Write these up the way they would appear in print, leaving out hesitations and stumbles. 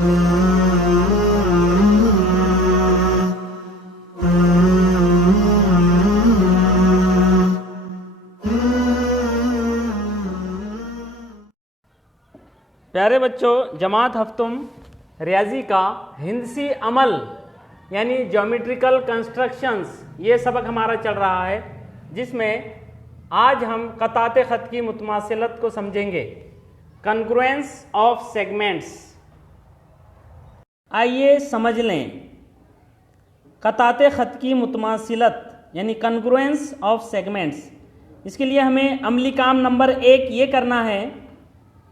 प्यारे बच्चों, जमात हफ्तुम रियाजी का हिंदसी अमल यानी ज्योमेट्रिकल कंस्ट्रक्शंस ये सबक हमारा चल रहा है, जिसमें आज हम कताते ख़त की मुतमासिलत को समझेंगे, कन्ग्रुएंस ऑफ सेगमेंट्स। आइए समझ लें कताते ख़त की मुतमासिलत यानी कन्ग्रुएंस ऑफ सेगमेंट्स। इसके लिए हमें अमली काम नंबर 1 ये करना है,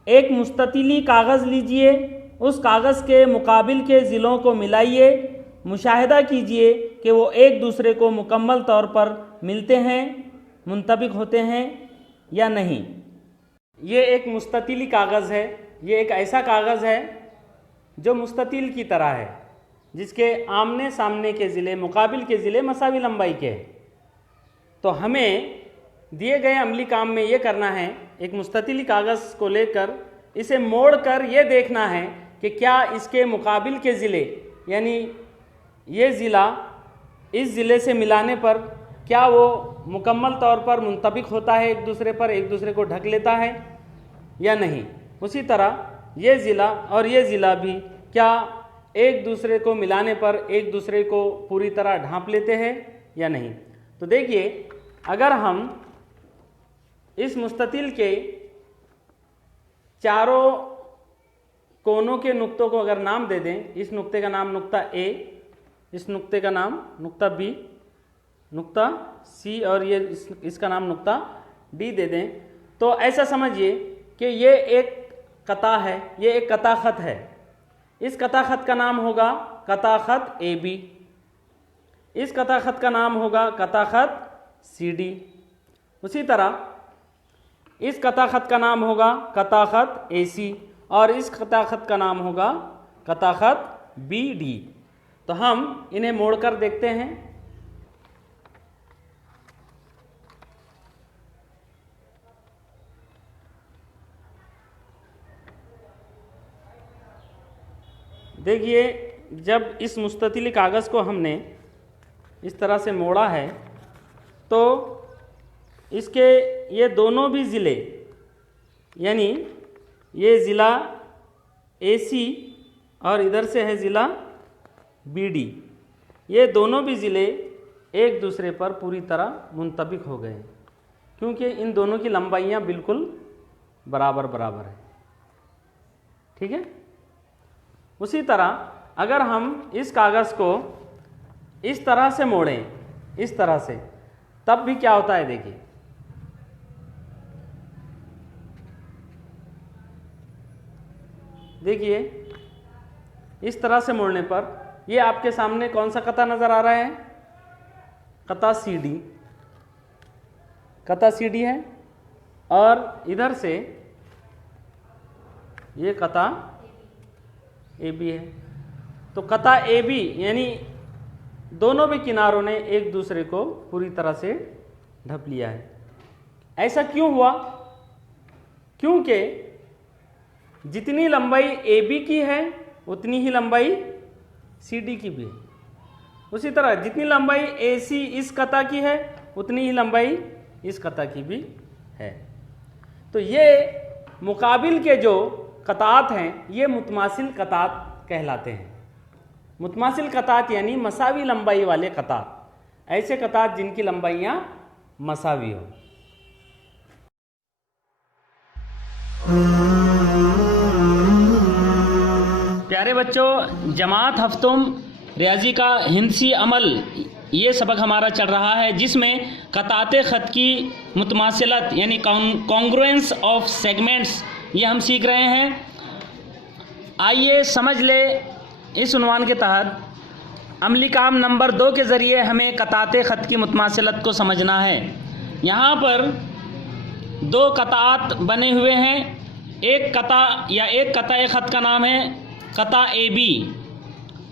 एक मुस्ततिली कागज़ लीजिए, उस कागज़ के मुकाबिल के ज़िलों को मिलाइए, मुशाहिदा कीजिए कि वो एक दूसरे को मुकम्मल तौर पर मिलते हैं, मुंतबिक होते हैं या नहीं। ये एक मुस्ततिली कागज़ है, ये एक ऐसा कागज़ है जो मुस्ततिल की तरह है, जिसके आमने सामने के ज़िले, मुकाबिल के ज़िले मसावी लंबाई के हैं। तो हमें दिए गए अमली काम में ये करना है, एक मुस्ततिली कागज़ को लेकर इसे मोड़कर ये देखना है कि क्या इसके मुकाबिल के ज़िले यानी ये ज़िला इस ज़िले से मिलाने पर क्या वो मुकम्मल तौर पर मुंतबिक होता है एक दूसरे पर, एक दूसरे को ढक लेता है या नहीं। उसी तरह ये ज़िला और ये ज़िला भी क्या एक दूसरे को मिलाने पर एक दूसरे को पूरी तरह ढांप लेते हैं या नहीं। तो देखिए, अगर हम इस मुस्ततिल के चारों कोनों के नुक्तों को अगर नाम दे दें, इस नुक्ते का नाम नुक्ता ए, इस नुक्ते का नाम नुक्ता बी, नुक्ता सी और ये इसका नाम नुक्ता डी दे दें, तो ऐसा समझिए कि ये एक कता है, ये एक कता ख़त है। इस कता ख़त का नाम होगा कता ख़त ए बी, इस कता ख़त का नाम होगा कता ख़त सी डी। उसी तरह इस कता ख़त का नाम होगा कता ख़त ए सी और इस कता ख़त का नाम होगा कता ख़त बी डी। तो हम इन्हें मोड़कर देखते हैं। देखिए, जब इस मुस्ततिली कागज़ को हमने इस तरह से मोड़ा है तो इसके ये दोनों भी ज़िले यानी ये ज़िला AC और इधर से है ज़िला BD, ये दोनों भी ज़िले एक दूसरे पर पूरी तरह मुंतबिक हो गए, क्योंकि इन दोनों की लंबाइयाँ बिल्कुल बराबर बराबर है। ठीक है। उसी तरह अगर हम इस कागज़ को इस तरह से मोड़ें, इस तरह से, तब भी क्या होता है। देखिए, देखिए इस तरह से मोड़ने पर ये आपके सामने कौन सा कता नज़र आ रहा है? कता सी डी, कता सी डी है, और इधर से ये कता ए बी है। तो कता ए बी यानी दोनों भी किनारों ने एक दूसरे को पूरी तरह से ढक लिया है। ऐसा क्यों हुआ? क्योंकि जितनी लंबाई ए बी की है उतनी ही लंबाई सी डी की भी है। उसी तरह जितनी लंबाई ए सी इस कता की है उतनी ही लंबाई इस कता की भी है। तो ये मुकाबिल के जो कतात हैं ये मुतमासिल कतात कहलाते हैं। मुतमासिल कतात यानी मसावी लंबाई वाले कतात, ऐसे कतात जिनकी लंबाइयाँ मसावी हो। प्यारे बच्चों, जमात हफ्तुम रियाजी का हिंदसी अमल ये सबक हमारा चल रहा है, जिसमें कताते ख़त की मुतमासिलत यानी कॉन्ग्रुएंस ऑफ सेगमेंट्स ये हम सीख रहे हैं। आइए समझ ले, इस उन्वान के तहत अमली काम नंबर 2 के ज़रिए हमें कताते ख़त की मुतमासिलत को समझना है। यहाँ पर 2 कतात बने हुए हैं। एक कता या एक कता ख़त का नाम है कता ए बी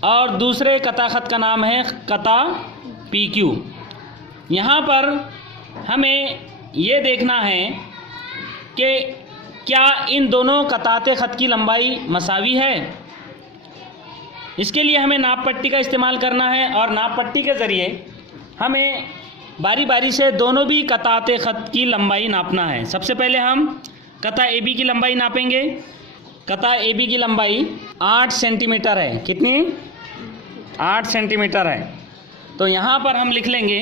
और दूसरे कता ख़त का नाम है कता पी क्यू। यहाँ पर हमें ये देखना है कि क्या इन दोनों कताते ख़त की लंबाई मसावी है। इसके लिए हमें नाप पट्टी का इस्तेमाल करना है और नाप पट्टी के ज़रिए हमें बारी बारी से दोनों भी कताते ख़त की लंबाई नापना है। सबसे पहले हम कता ए बी की लंबाई नापेंगे। कता ए बी की लंबाई 8 सेंटीमीटर है। कितनी? 8 सेंटीमीटर है। तो यहाँ पर हम लिख लेंगे,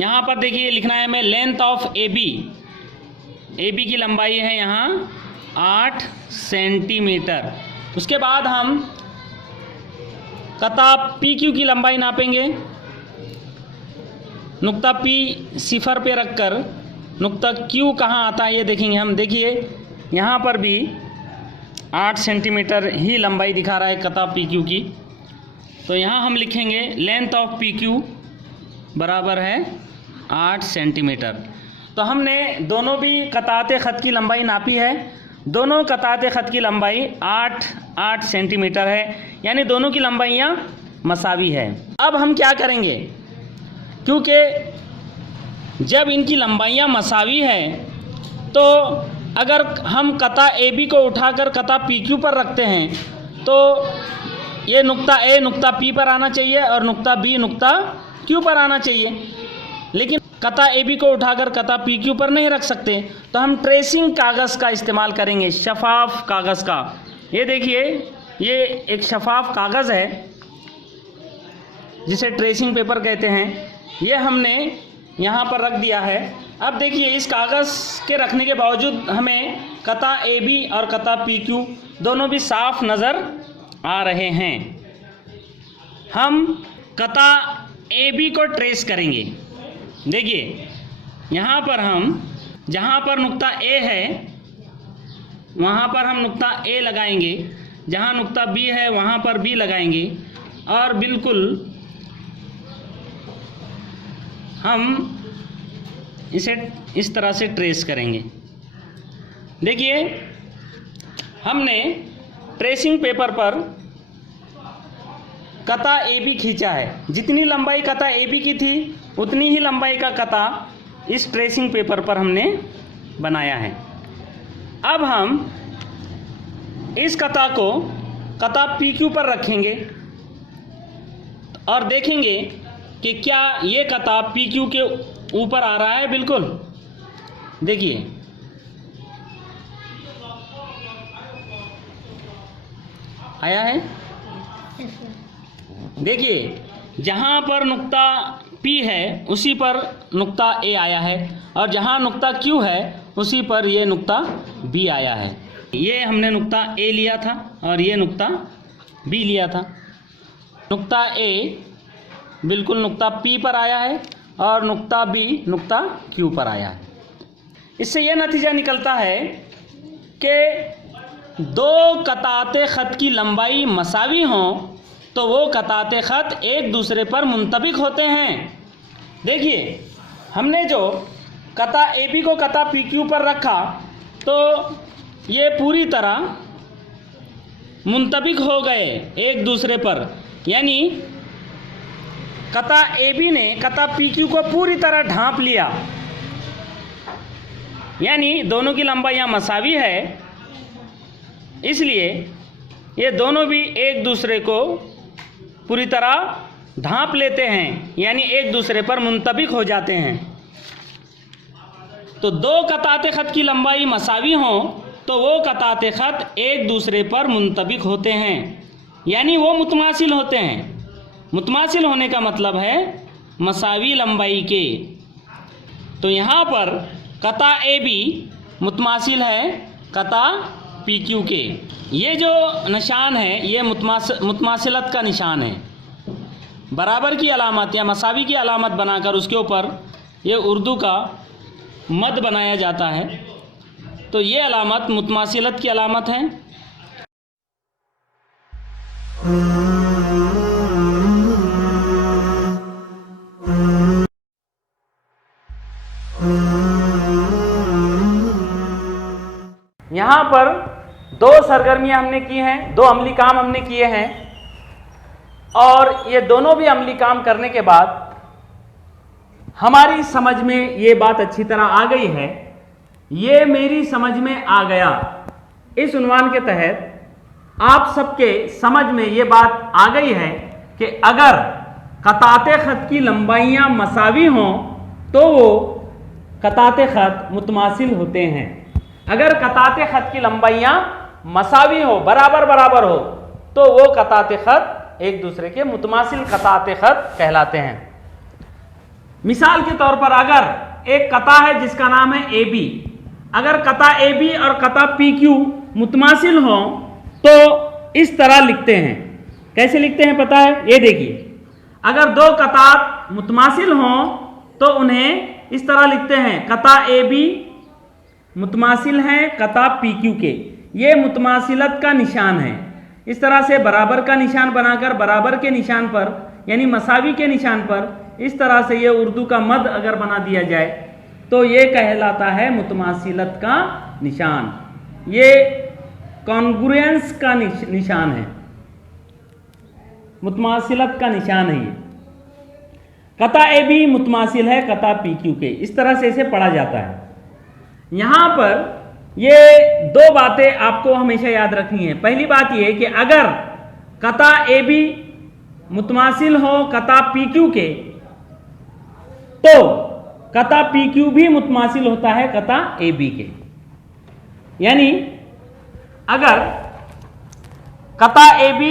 यहाँ पर देखिए लिखना है हमें लेंथ ऑफ ए बी की लंबाई है यहाँ 8 सेंटीमीटर। उसके बाद हम कता पी क्यू की लंबाई नापेंगे। नुक्ता पी सिफर पे रखकर नुक्ता क्यू कहाँ आता है ये देखेंगे हम। देखिए यहाँ पर भी 8 सेंटीमीटर ही लंबाई दिखा रहा है कता पी क्यू की। तो यहाँ हम लिखेंगे लेंथ ऑफ पी क्यू बराबर है 8 सेंटीमीटर। तो हमने दोनों भी कताते ख़त की लंबाई नापी है। दोनों कताते ख़त की लंबाई 8 सेंटीमीटर है, यानी दोनों की लंबाइयाँ मसावी है। अब हम क्या करेंगे, क्योंकि जब इनकी लंबाइयाँ मसावी है तो अगर हम कता ए बी को उठाकर कता पी क्यू पर रखते हैं तो ये नुक्ता ए नुक्ता पी पर आना चाहिए और नुक्ता बी नुक्ता क्यू पर आना चाहिए। लेकिन कता ए बी को उठाकर कता पी क्यू पर नहीं रख सकते, तो हम ट्रेसिंग कागज़ का इस्तेमाल करेंगे, शफाफ कागज़ का। ये देखिए ये एक शफाफ कागज़ है जिसे ट्रेसिंग पेपर कहते हैं। ये हमने यहाँ पर रख दिया है। अब देखिए इस कागज़ के रखने के बावजूद हमें कता ए बी और कता पी क्यू दोनों भी साफ नज़र आ रहे हैं। हम कता ए बी को ट्रेस करेंगे। देखिए यहाँ पर हम जहाँ पर नुक्ता ए है वहाँ पर हम नुक्ता ए लगाएंगे, जहाँ नुक्ता बी है वहाँ पर बी लगाएंगे और बिल्कुल हम इसे इस तरह से ट्रेस करेंगे। देखिए हमने ट्रेसिंग पेपर पर कता ए बी खींचा है। जितनी लंबाई कता ए बी की थी उतनी ही लंबाई का कता इस ट्रेसिंग पेपर पर हमने बनाया है। अब हम इस कता को कता पी क्यू पर रखेंगे और देखेंगे कि क्या ये कता पी क्यू के ऊपर आ रहा है। बिल्कुल देखिए आया है। देखिए जहाँ पर नुक्ता P है उसी पर नुक्ता A आया है और जहाँ नुक्ता Q है उसी पर ये नुक्ता B आया है। ये हमने नुक्ता A लिया था और ये नुक्ता B लिया था। नुक्ता A बिल्कुल नुक्ता P पर आया है और नुक्ता B नुक्ता Q पर आया है। इससे यह नतीजा निकलता है कि दो कताते ख़त की लंबाई मसावी हों तो वो कताते ख़त एक दूसरे पर मुंतबिक होते हैं। देखिए हमने जो कता ए बी को कता पी क्यू पर रखा तो ये पूरी तरह मुंतबिक हो गए एक दूसरे पर, यानी कता ए बी ने कता पी क्यू को पूरी तरह ढांप लिया, यानी दोनों की लंबाइयाँ मसावी है। इसलिए ये दोनों भी एक दूसरे को पूरी तरह ढांप लेते हैं, यानी एक दूसरे पर मुंतबिक हो जाते हैं। तो दो कताते ख़त की लंबाई मसावी हों तो वो कताते ख़त एक दूसरे पर मुंतबिक होते हैं, यानी वो मुतमासिल होते हैं। मुतमासिल होने का मतलब है मसावी लंबाई के। तो यहाँ पर कता ए बी मुतमासिल है कता पी क्यू के। ये जो निशान है ये मुतमासिलत का निशान है। बराबर की अलामत या मसावी की अलामत बनाकर उसके ऊपर ये उर्दू का मद बनाया जाता है। तो ये अलामत मुतमासिलत की अलामत है। यहाँ पर दो सरगर्मियाँ हमने की हैं, दो अमली काम हमने किए हैं और ये दोनों भी अमली काम करने के बाद हमारी समझ में ये बात अच्छी तरह आ गई है। ये मेरी समझ में आ गया इस उन्वान के तहत आप सबके समझ में ये बात आ गई है कि अगर कताते खत की लंबाइयां मसावी हों तो वो कताते खत मुतमासिल होते हैं। अगर कताते खत की लंबाइयां मसावी हो, बराबर बराबर हो, तो वो कताते खत एक दूसरे के मुतमासिल कताते खत कहलाते हैं। मिसाल के तौर पर अगर एक कता है जिसका नाम है ए बी, अगर कता ए बी और कता पी क्यू मुतमासिल हो तो इस तरह लिखते हैं। कैसे लिखते हैं पता है? ये देखिए, अगर दो कतात मुतमासिल हों तो उन्हें इस तरह लिखते हैं, कता ए बी मुतमासिल है कता पी क्यू के। ये मुतमासिलत का निशान है। इस तरह से बराबर का निशान बनाकर बराबर के निशान पर यानी मसावी के निशान पर इस तरह से ये उर्दू का मद अगर बना दिया जाए तो ये कहलाता है मुतमासिलत का निशान। ये कॉन्ग्रुएंस का निशान है, मुतमासिलत का निशान है। ये कता ए बी मुतमासिल है कता पी क्यू के, इस तरह से इसे पढ़ा जाता है। यहां पर ये दो बातें आपको हमेशा याद रखनी है। पहली बात ये कि अगर कता ए बी मुतमासिल हो कता पी क्यू के तो कता पी क्यू भी मुतमासिल होता है कता ए बी के। यानी अगर कता ए बी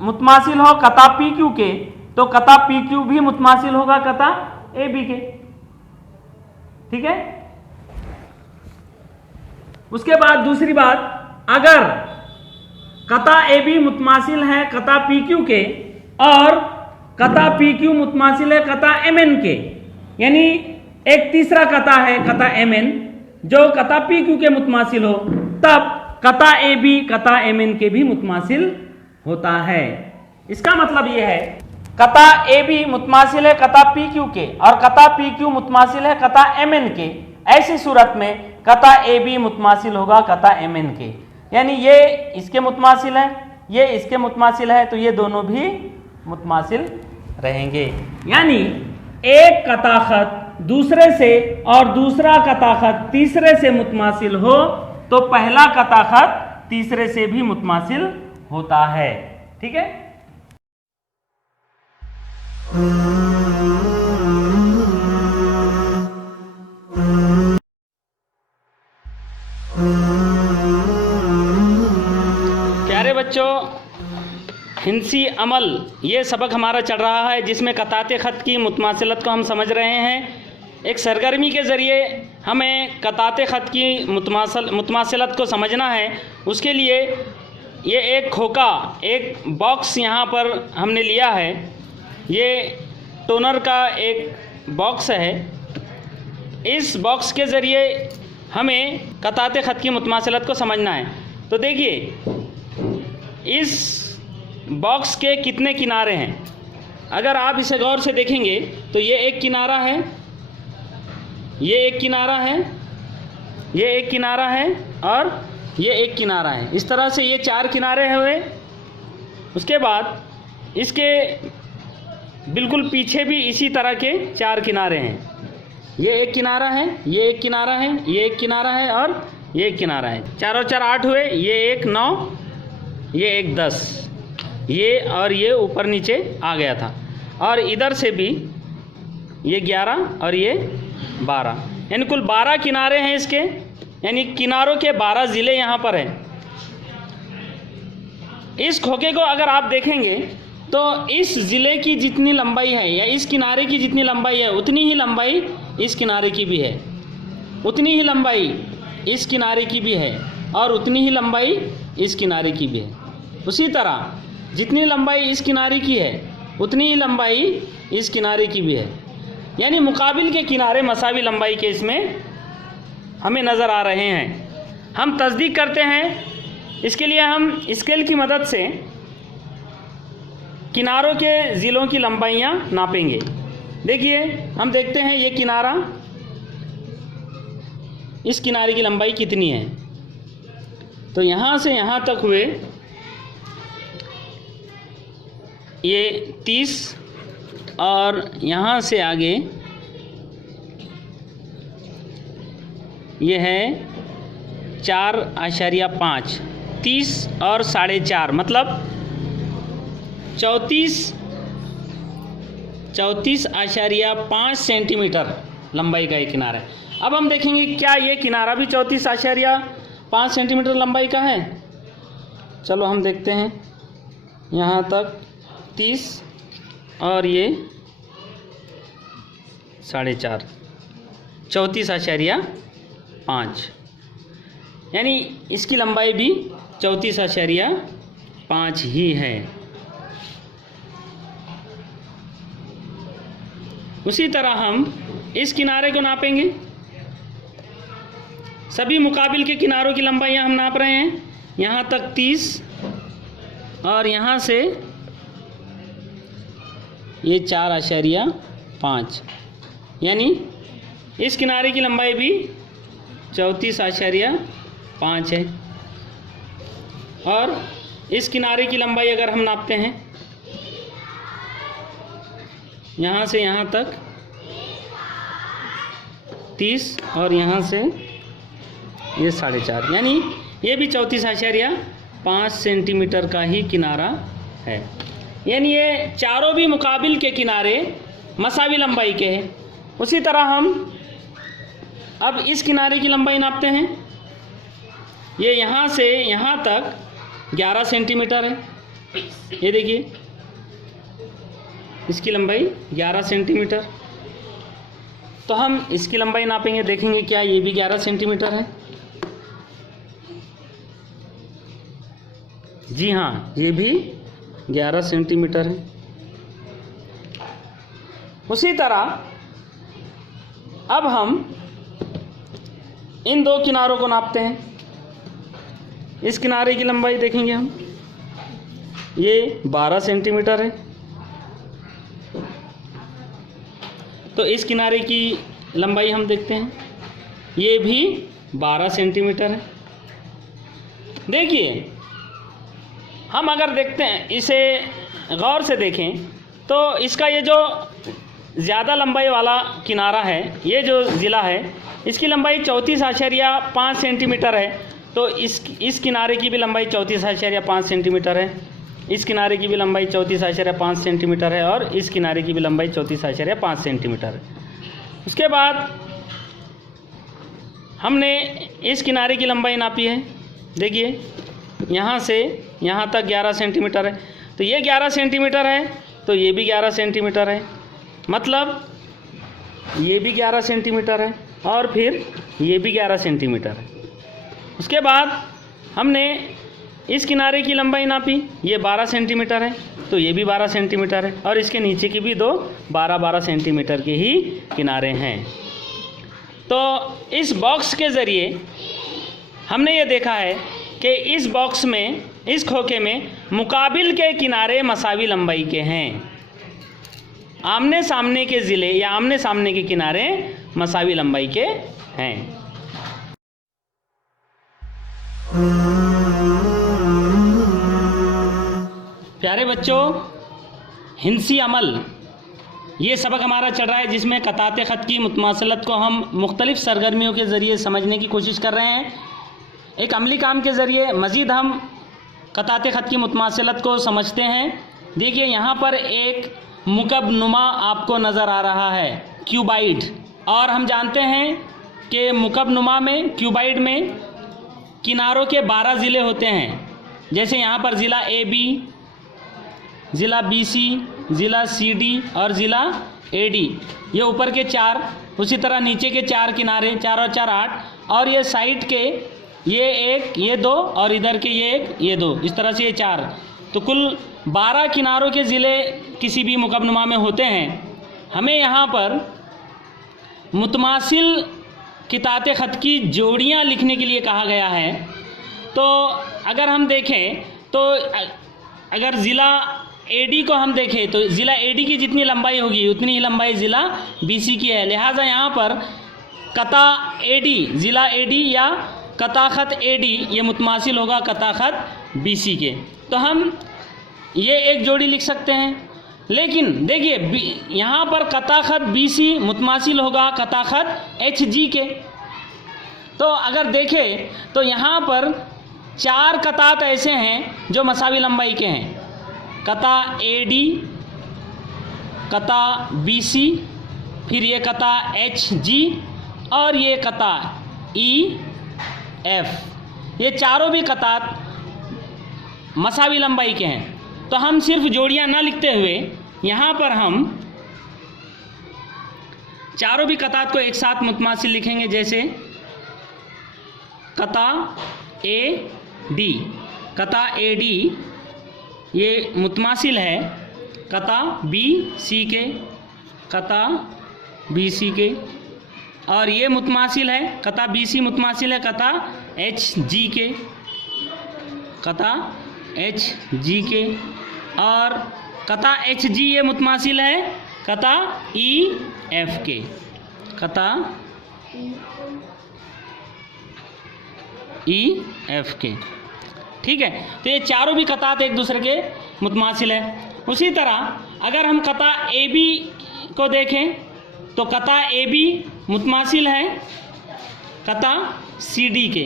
मुतमासिल हो कता पी क्यू के तो कता पी क्यू भी मुतमासिल होगा कता ए बी के। ठीक है। उसके बाद दूसरी बात, अगर कता ए बी मुतमासिल है कता पी क्यू के और कता पी क्यू मुतमासिल है कता एम एन के, यानी एक तीसरा कता है कता एम एन जो कता पी क्यू के मुतमासिल हो, तब कता ए बी कता एम एन के भी मुतमासिल होता है। इसका मतलब यह है कता ए बी मुतमासिल है कता पी क्यू के और कता पी क्यू मुतमासिल है कता एम एन के। ऐसी सूरत में कता ए बी मुतमासिल होगा कता एम एन के, यानी ये इसके मुतमासिल है ये इसके मुतमासिल है तो ये दोनों भी मुतमासिल रहेंगे। यानी एक कता खत दूसरे से और दूसरा कता खत तीसरे से मुतमासिल हो तो पहला कता खत तीसरे से भी मुतमासिल होता है। ठीक है। प्यारे बच्चों, हिंसी अमल ये सबक हमारा चल रहा है जिसमें कताते ख़त की मुतमासिलत को हम समझ रहे हैं। एक सरगर्मी के ज़रिए हमें कताते ख़त की मुतमासिलत को समझना है। उसके लिए ये एक खोका एक बॉक्स यहाँ पर हमने लिया है। ये टोनर का एक बॉक्स है। इस बॉक्स के ज़रिए हमें कताते ख़त की मुतमासिलत को समझना है। तो देखिए, इस बॉक्स के कितने किनारे हैं। अगर आप इसे गौर से देखेंगे तो ये एक किनारा है, ये एक किनारा है, ये एक किनारा है और ये एक किनारा है। इस तरह से ये चार किनारे हुए। उसके बाद इसके बिल्कुल पीछे भी इसी तरह के चार किनारे हैं। ये एक किनारा है, ये एक किनारा है, ये एक किनारा है और ये एक किनारा है। चार और चार 8 हुए। ये एक 9, ये एक 10, ये और ये ऊपर नीचे आ गया था। और इधर से भी ये 11 और ये 12, यानी कुल 12 किनारे हैं इसके। यानी किनारों के 12 ज़िले यहाँ पर हैं। इस खोखे को अगर आप देखेंगे तो इस ज़िले की जितनी लंबाई है या इस किनारे की जितनी लंबाई है उतनी ही लंबाई इस किनारे की भी है, उतनी ही लंबाई इस किनारे की भी है और उतनी ही लंबाई इस किनारे की भी है। उसी तरह जितनी लंबाई इस किनारे की है उतनी ही लंबाई इस किनारे की भी है। यानी मुकाबिल के किनारे मसावी लंबाई के इसमें हमें नज़र आ रहे हैं। हम तस्दीक करते हैं। इसके लिए हम स्केल की मदद से किनारों के ज़िलों की लंबाइयाँ नापेंगे। देखिए, हम देखते हैं ये किनारा, इस किनारे की लंबाई कितनी है। तो यहाँ से यहाँ तक हुए ये 30 और यहाँ से आगे ये है 4.5। 30 और 4.5 मतलब 34.5 सेंटीमीटर लंबाई का ये किनारा है। अब हम देखेंगे क्या ये किनारा भी 34.5 सेंटीमीटर लंबाई का है। चलो हम देखते हैं, यहाँ तक 30 और ये 4.5, 34.5, यानी इसकी लंबाई भी 34.5 ही है। उसी तरह हम इस किनारे को नापेंगे। सभी मुकाबिल के किनारों की लंबाइयाँ हम नाप रहे हैं। यहाँ तक 30 और यहाँ से ये 4.5, यानी इस किनारे की लंबाई भी 34.5 है। और इस किनारे की लंबाई अगर हम नापते हैं यहाँ से यहाँ तक 30 और यहाँ से ये 4.5, यानी ये भी 34.5 सेंटीमीटर का ही किनारा है। यानी ये चारों भी मुकाबिल के किनारे मसावी लंबाई के हैं। उसी तरह हम अब इस किनारे की लंबाई नापते हैं। ये यहाँ से यहाँ तक 11 सेंटीमीटर है। ये देखिए, इसकी लंबाई 11 सेंटीमीटर। तो हम इसकी लंबाई नापेंगे, देखेंगे क्या ये भी 11 सेंटीमीटर है। जी हाँ, ये भी 11 सेंटीमीटर है। उसी तरह अब हम इन दो किनारों को नापते हैं। इस किनारे की लंबाई देखेंगे हम, ये 12 सेंटीमीटर है। तो इस किनारे की लंबाई हम देखते हैं, ये भी 12 सेंटीमीटर है। देखिए, हम अगर देखते हैं, इसे गौर से देखें तो इसका ये जो ज़्यादा लंबाई वाला किनारा है, ये जो ज़िला है, इसकी लंबाई 34.5 सेंटीमीटर है। तो इस किनारे की भी लंबाई 34.5 सेंटीमीटर है। इस किनारे की भी लंबाई 34.5 सेंटीमीटर है और इस किनारे की भी लंबाई 34.5 सेंटीमीटर है। उसके बाद हमने इस किनारे की लंबाई नापी है। देखिए, यहाँ से यहाँ तक 11 सेंटीमीटर है। तो ये 11 सेंटीमीटर है, तो ये भी 11 सेंटीमीटर है, मतलब ये भी 11 सेंटीमीटर है और फिर ये भी 11 सेंटीमीटर है। उसके बाद हमने इस किनारे की लंबाई नापी, ये 12 सेंटीमीटर है, तो ये भी 12 सेंटीमीटर है और इसके नीचे की भी दो 12-12 सेंटीमीटर के ही किनारे हैं। तो इस बॉक्स के ज़रिए हमने ये देखा है कि इस बॉक्स में, इस खोखे में मुकाबिल के किनारे मसावी लंबाई के हैं। आमने सामने के ज़िले या आमने सामने के किनारे मसावी लंबाई के हैं। प्यारे बच्चों, हिंसी अमल ये सबक हमारा चल रहा है, जिसमें कताते ख़त की मुतमासलत को हम मुख्तलिफ़ सरगर्मियों के ज़रिए समझने की कोशिश कर रहे हैं। एक अमली काम के ज़रिए मज़ीद हम कताते ख़त की मुतमासलत को समझते हैं। देखिए, यहाँ पर एक मुकब नुमा आपको नज़र आ रहा है, क्यूबाइड। और हम जानते हैं कि मुकब नुमा में, क्यूबाइड में किनारों के 12 ज़िले होते हैं। जैसे यहाँ पर ज़िला AB, ज़िला BC, ज़िला CD और ज़िला AD, ये ऊपर के 4। उसी तरह नीचे के 4 किनारे, 4 और 4 8, और ये साइड के ये 1, ये 2 और इधर के ये 1, ये 2, इस तरह से ये 4। तो कुल 12 किनारों के ज़िले किसी भी मुकबनुमा में होते हैं। हमें यहाँ पर मुतमासिल किताते ख़त की जोड़ियाँ लिखने के लिए कहा गया है। तो अगर हम देखें तो अगर ज़िला AD को हम देखें तो ज़िला AD की जितनी लंबाई होगी उतनी ही लंबाई ज़िला BC की है। लिहाजा यहाँ पर कता AD, ज़िला AD या कताख़त AD ये मुतमासिल होगा कताख़त BC के। तो हम ये एक जोड़ी लिख सकते हैं। लेकिन देखिए, यहाँ पर कताख़त BC मुतमासिल होगा कताख़त HG के। तो अगर देखें तो यहाँ पर 4 कतात ऐसे हैं जो मसावी लंबाई के हैं। कता AD, कता BC, फिर ये कता HG और ये कता EF। ये चारों भी कतात मसावी लंबाई के हैं। तो हम सिर्फ जोड़ियां ना लिखते हुए यहाँ पर हम चारों भी कतात को एक साथ मुतमासिल लिखेंगे। जैसे कता AD, कता AD ये मुतमासिल है कता BC के, कता BC के, और ये मुतमासिल है कता BC मुतमासिल है कता HG के, कता HG के, और कता HG ये मुतमासिल है कता EF के, कता EF के। ठीक है, तो ये चारों भी कतात एक दूसरे के मुतमासिल है। उसी तरह अगर हम कता AB को देखें तो कता AB मुतमासिल है कता CD के,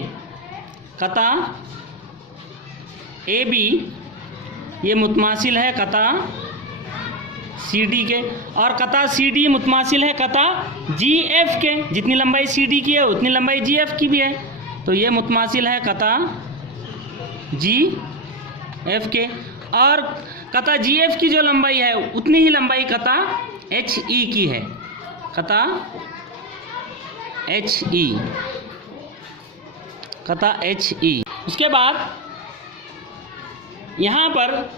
कता AB ये मुतमासिल है कता CD के, और कता CD मुतमासिल है कता GF के। जितनी लंबाई CD की है उतनी लंबाई GF की भी है, तो ये मुतमासिल है कता GF के, और कता GF की जो लंबाई है उतनी ही लंबाई कता HE की है, कता HE, कता HE। उसके बाद यहाँ पर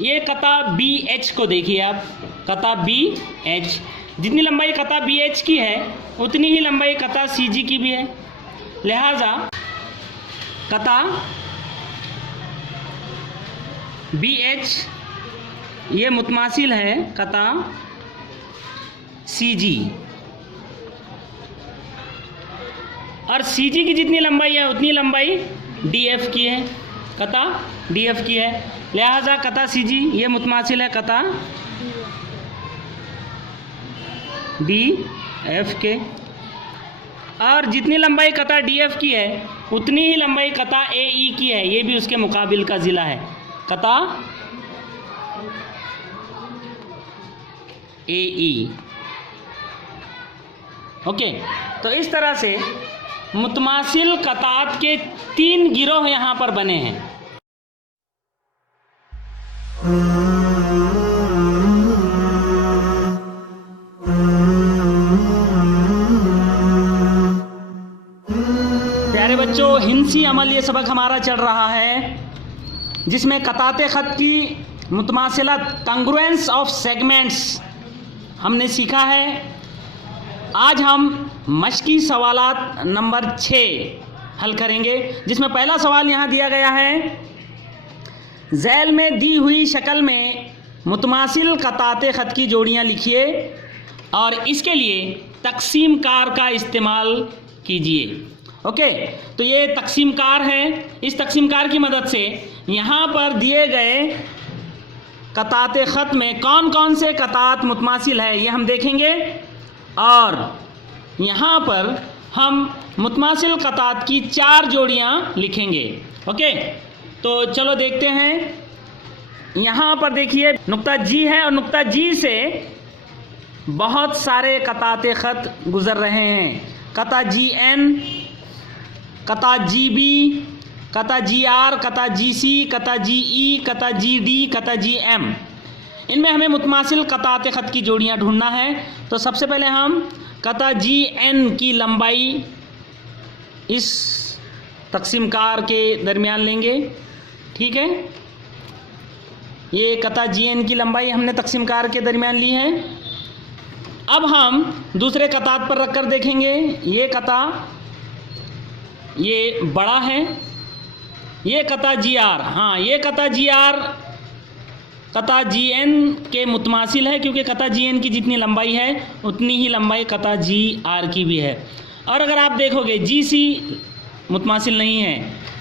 ये कता BH को देखिए आप, कता BH जितनी लंबाई कता BH की है उतनी ही लंबाई कता CG की भी है। लिहाजा कता BH ये मुतमासिल है कता CG, और CG की जितनी लंबाई है उतनी लंबाई DF की है, कता DF की है। लिहाजा कता CG ये मुतमासिल है कता DF के, और जितनी लंबाई कता DF की है उतनी ही लंबाई कता AE की है, ये भी उसके मुकाबिल का ज़िला है, कता AE। ओके, तो इस तरह से मुतमासिल कतात के 3 गिरोह यहाँ पर बने हैं। प्यारे बच्चों, हिंसी अमल ये सबक हमारा चल रहा है जिसमें कताते ख़त की मुतमासिलत, कंग्रुएंस ऑफ सेगमेंट्स हमने सीखा है। आज हम मश्की सवालात नंबर 6 हल करेंगे, जिसमें पहला सवाल यहाँ दिया गया है, झैल में दी हुई शक्ल में मुतमासिल कताते ख़त की जोड़ियाँ लिखिए और इसके लिए तक़सीम कार का इस्तेमाल कीजिए। ओके, तो ये तक़सीम कार है। इस तक़सीम कार की मदद से यहाँ पर दिए गए कताते ख़त में कौन कौन से कतात मुतमासिल है ये हम देखेंगे, और यहाँ पर हम मुतमासिल कतात की 4 जोड़ियाँ लिखेंगे। ओके, तो चलो देखते हैं। यहाँ पर देखिए नुक्ता G है और नुक्ता G से बहुत सारे कताते ख़त गुज़र रहे हैं। कता GN, कता GB, कता GR, कता GC, कता GE, कता GD, कता GM। इनमें हमें मुतमासिल कताते ख़त की जोड़ियाँ ढूंढना है। तो सबसे पहले हम कता GN की लंबाई इस तक़सीम कार के दरमियान लेंगे। ठीक है, ये कता GN की लंबाई हमने तक़सीम कार के दरमियान ली है। अब हम दूसरे कतात पर रख कर देखेंगे। ये कता ये बड़ा है, ये कता GR, हाँ ये कता GR कता GN के मुतमासिल है, क्योंकि कता GN की जितनी लंबाई है उतनी ही लंबाई कता GR की भी है। और अगर आप देखोगे GC मुतमासिल नहीं है,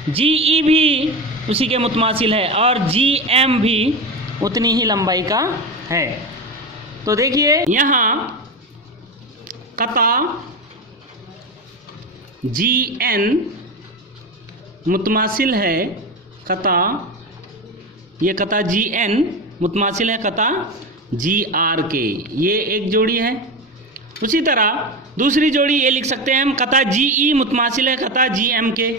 GE भी उसी के मुतमासिल है, और GM भी उतनी ही लंबाई का है। तो देखिए यहाँ कता GN मुतमासिल है कता, ये कता GN मुतमासिल है कता GR के, ये एक जोड़ी है। उसी तरह दूसरी जोड़ी ये लिख सकते हैं हम, कता GE मुतमासिल है कता GM के,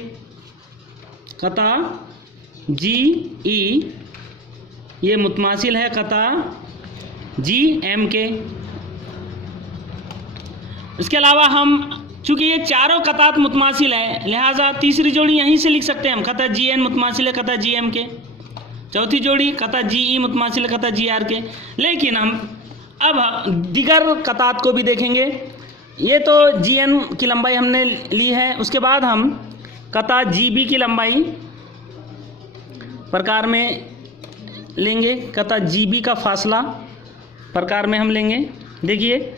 कता GE ये मुतमासिल है कता GM के। इसके अलावा हम चूंकि ये चारों कतात मुतमासिल है, लिहाजा तीसरी जोड़ी यहीं से लिख सकते हैं हम, कता GN मुतमासिल है कता GM के। चौथी जोड़ी कता GE मुतमासिल है कता GR के। लेकिन हम अब दिगर कतात को भी देखेंगे। ये तो GN की लंबाई हमने ली है, उसके बाद हम कता GB की लंबाई प्रकार में लेंगे, कता GB का फासला प्रकार में हम लेंगे। देखिए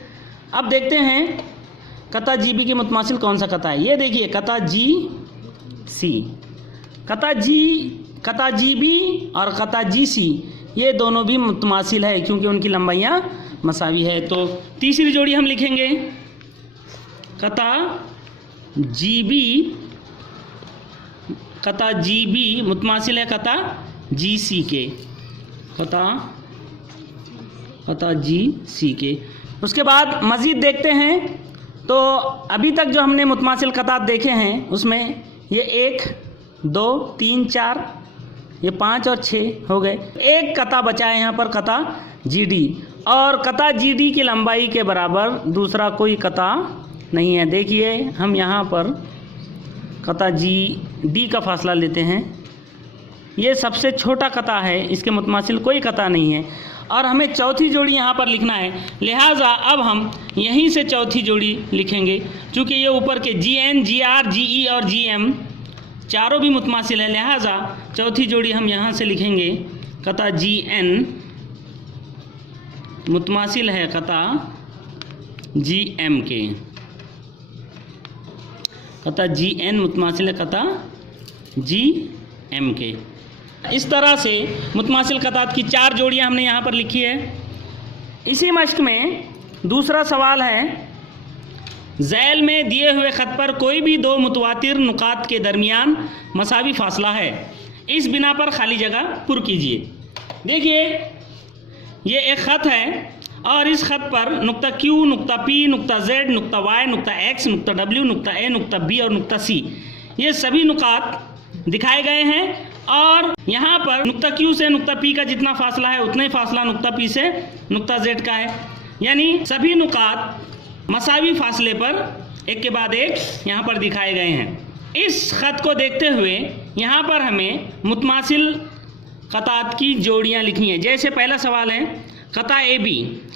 अब देखते हैं कता GB के मुतमासिल कौन सा कता है। ये देखिए कता GC, कता GB और कता GC ये दोनों भी मुतमासिल है क्योंकि उनकी लंबाइयाँ मसावी है। तो तीसरी जोड़ी हम लिखेंगे कता GB मुतमासिल है कता GC के, कता GC के। उसके बाद मज़ीद देखते हैं, तो अभी तक जो हमने मुतमासिल कतात देखे हैं उसमें ये 1 2 3 4 ये 5 और 6 हो गए। एक कता बचा है यहाँ पर कता GD, और कता GD की लंबाई के बराबर दूसरा कोई कता नहीं है। देखिए हम यहाँ पर कता GD का फासला लेते हैं, ये सबसे छोटा कता है, इसके मुतमासिल कोई कता नहीं है और हमें चौथी जोड़ी यहाँ पर लिखना है। लिहाजा अब हम यहीं से चौथी जोड़ी लिखेंगे। चूँकि ये ऊपर के GN, GR, GE और GM चारों भी मुतमासिल है, लिहाजा चौथी जोड़ी हम यहाँ से लिखेंगे कता GN मुतमासिल है कता GM के, कता GN मुतमासिल है कता GM के। इस तरह से मुतमासिल कतात की 4 जोड़ियां हमने यहाँ पर लिखी है। इसी मश्क में दूसरा सवाल है, ज़ैल में दिए हुए ख़त पर कोई भी 2 मुतवातिर नुकात के दरमियान मसावी फासला है, इस बिना पर खाली जगह पुर कीजिए। देखिए ये एक ख़त है और इस ख़त पर नुक्ता Q, नुक्ता P, नुक्ता Z, नुक्ता Y, नुक्ता X, नुक्ता W, नुक्ता A, नुक्ता B और नुक्ता C ये सभी नुकात दिखाए गए हैं। और यहाँ पर नुक्ता Q से नुक्ता P का जितना फासला है उतना ही फासला नुक्ता P से नुक्ता Z का है, यानी सभी नुकात मसावी फासले पर एक के बाद एक यहाँ पर दिखाए गए हैं। इस ख़त को देखते हुए यहाँ पर हमें मुतमासिल कतात की जोड़ियाँ लिखनी है। जैसे पहला सवाल है कता AB,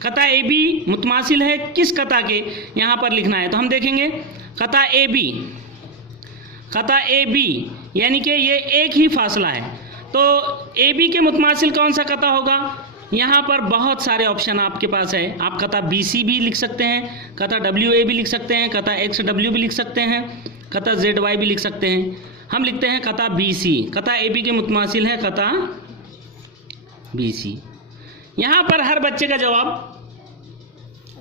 कता AB मुतमासिल है किस कता के, यहाँ पर लिखना है। तो हम देखेंगे कता AB यानी कि ये एक ही फासला है, तो AB के मुतमासिल कौन सा कता होगा। यहाँ पर बहुत सारे ऑप्शन आपके पास है, आप कता BC भी लिख सकते हैं, कता WA भी लिख सकते हैं, कता XW भी लिख सकते हैं, कता ZY भी लिख सकते हैं। हम लिखते हैं कता BC, कता AB के मुतमासिल है कता BC। यहाँ पर हर बच्चे का जवाब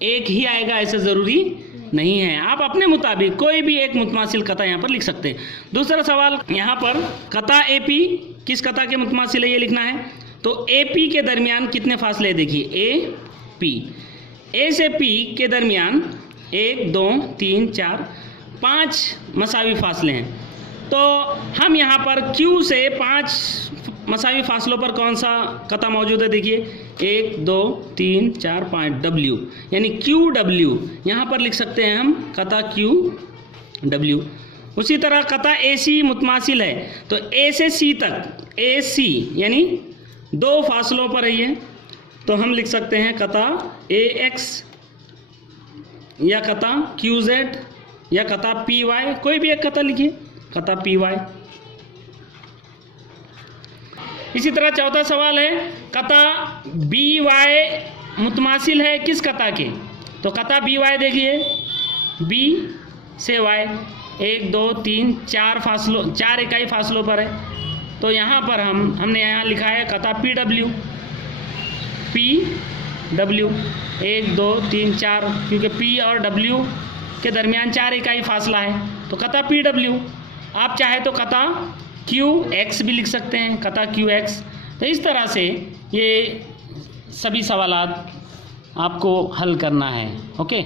एक ही आएगा ऐसा ज़रूरी नहीं है, आप अपने मुताबिक कोई भी एक मुतमासिल कता यहाँ पर लिख सकते हैं। दूसरा सवाल यहाँ पर कता AP किस कता के मुतमासिल है ये लिखना है। तो AP के दरमियान कितने फासले, देखिए A से P के दरमियान 1 2 3 4 5 मसावी फासले हैं। तो हम यहाँ पर Q से 5 मसावी फासलों पर कौन सा कता मौजूद है, देखिए 1 2 3 4 5 W यानी QW यहाँ पर लिख सकते हैं हम कता QW। उसी तरह कता AC मुतमासिल है, तो A से C तक AC यानी 2 फासलों पर है ये, तो हम लिख सकते हैं कता AX या कता QZ या कता PY, कोई भी एक कता लिखिए कता PY। इसी तरह चौथा सवाल है कता BY मुतमासिल है किस कता के। तो कता BY देखिए B से Y 1 2 3 4 इकाई फासलों पर है। तो यहाँ पर हमने यहाँ लिखा है कता PW 1 2 3 4, क्योंकि P और W के दरमियान 4 इकाई फासला है, तो कता PW। आप चाहे तो कता क्यू एक्स भी लिख सकते हैं, कता क्यू एक्स। तो इस तरह से ये सभी सवालात आपको हल करना है। ओके।